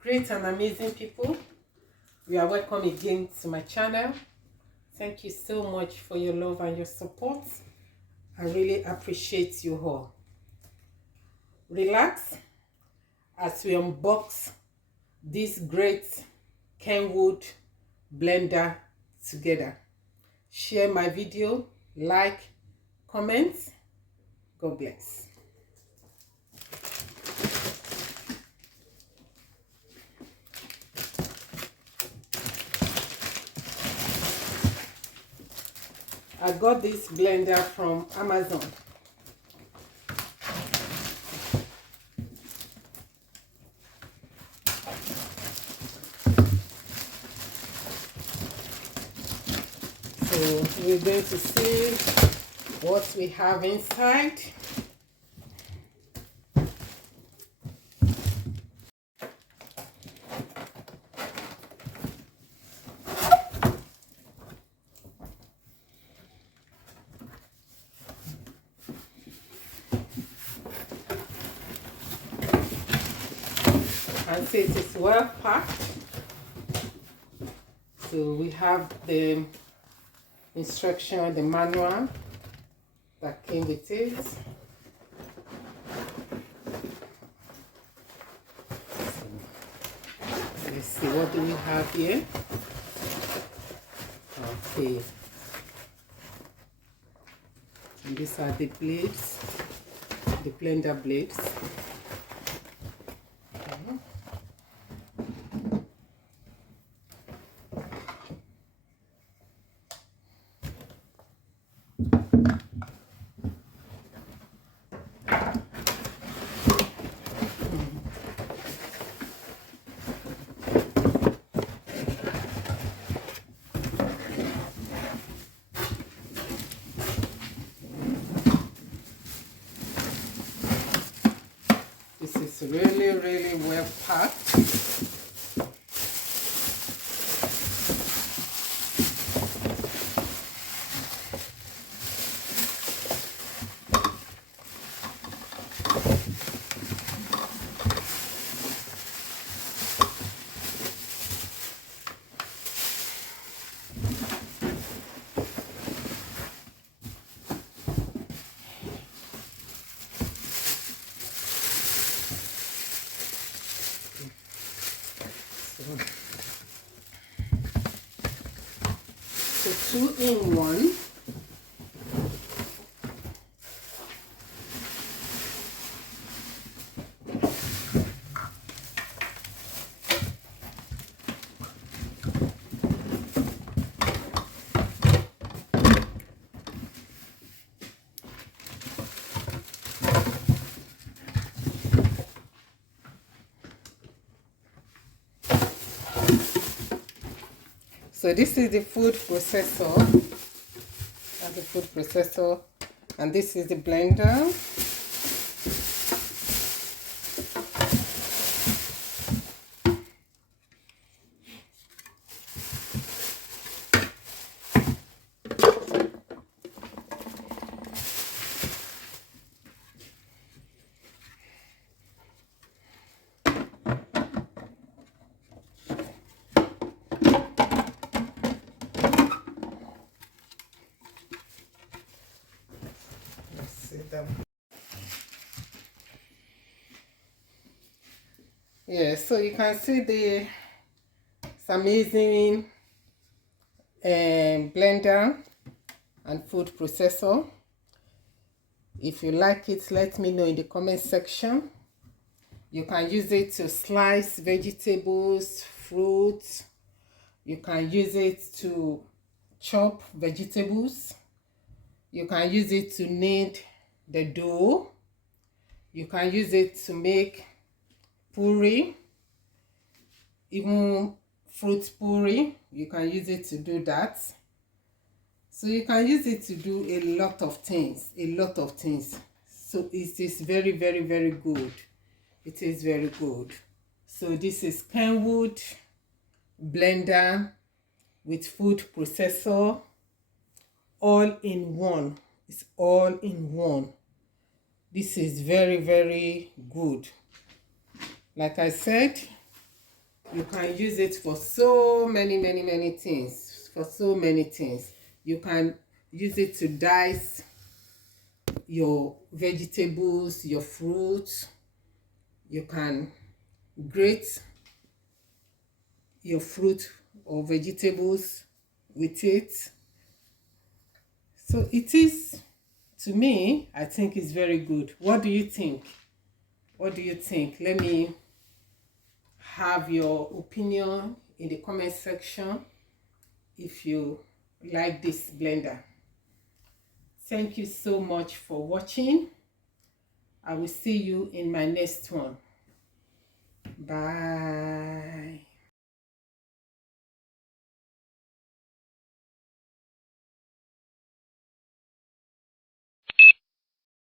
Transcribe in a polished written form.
Great and amazing people, you are welcome again to my channel. Thank you so much for your love and your support. I really appreciate you all. Relax as we unbox this great Kenwood blender together. Share my video, like, comment. God bless. I got this blender from Amazon. So we're going to see what we have inside. And see it is well packed. So we have the instruction, the manual that came with it. So let's see, what do we have here? Okay. And these are the blades, the blender blades. This is really well packed. So 2-in-1. So this is the food processor. That's the food processor, and this is the blender. Yeah, so you can see the amazing blender and food processor. If you like it, let me know in the comment section. You can use it to slice vegetables, fruits. You can use it to chop vegetables. You can use it to knead the dough. You can use it to make puree, even fruit puree. You can use it to do that. So you can use it to do a lot of things, So it is very good. It is very good. So this is Kenwood blender with food processor, all in one. It's all in one. This is very good. Like I said, You can use it for so many things. For so many things. You can use it to dice your vegetables, your fruits. You can grate your fruit or vegetables with it. So it is, to me, I think it's very good. What do you think? What do you think? Let me have your opinion in the comment section if you like this blender. Thank you so much for watching. I will see you in my next one. Bye.